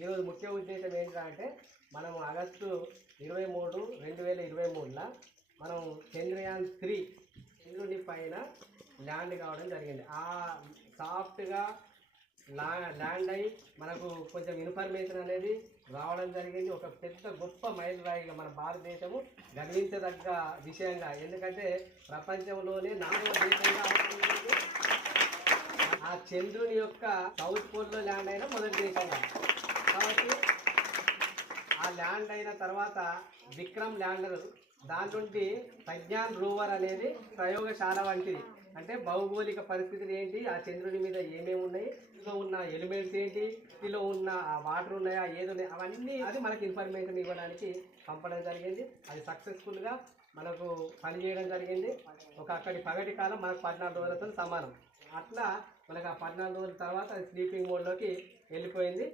ఈరోజు ముఖ్య ఉద్దేశం ఏంటంటే మనం ఆగస్టు 23, 2023లో మనం చంద్రయాన్-3 చంద్రుని పైన ల్యాండ్ కావడం జరిగింది. ఆ సాఫ్ట్గా ల్యాండ్ అయ్యి మనకు కొంచెం ఇన్ఫర్మేషన్ అనేది రావడం జరిగింది. ఒక పెద్ద గొప్ప మైలురాయిగా మన భారతదేశము గర్వించదగ్గ విషయంగా, ఎందుకంటే ప్రపంచంలోనే 4వ దేశంగా ఆ చంద్రుని యొక్క సౌత్ పోల్లో ల్యాండ్ అయిన మొదటి దేశంగా. కాబట్టి ఆ ల్యాండ్ అయిన తర్వాత విక్రమ్ ల్యాండర్, దాని నుండి ప్రజ్ఞాన్ రోవర్ అనేది ప్రయోగశాల వంటిది. అంటే భౌగోళిక పరిస్థితులు ఏంటి, ఆ చంద్రుని మీద ఏమేమి ఉన్నాయి, ఇందులో ఉన్న ఎలిమెంట్స్ ఏంటి, ఇందులో ఉన్న వాటర్ ఉన్నాయా, ఏది ఉన్నాయి, అవన్నీ అది మనకి ఇన్ఫర్మేషన్ ఇవ్వడానికి పంపడం జరిగింది. అది సక్సెస్ఫుల్గా మనకు పనిచేయడం జరిగింది. అక్కడి పగటి కాలం మనకు 14 రోజులతో సమానం. అట్లా మనకు ఆ 14 రోజుల తర్వాత అది స్లీపింగ్ మోడ్లోకి వెళ్ళిపోయింది.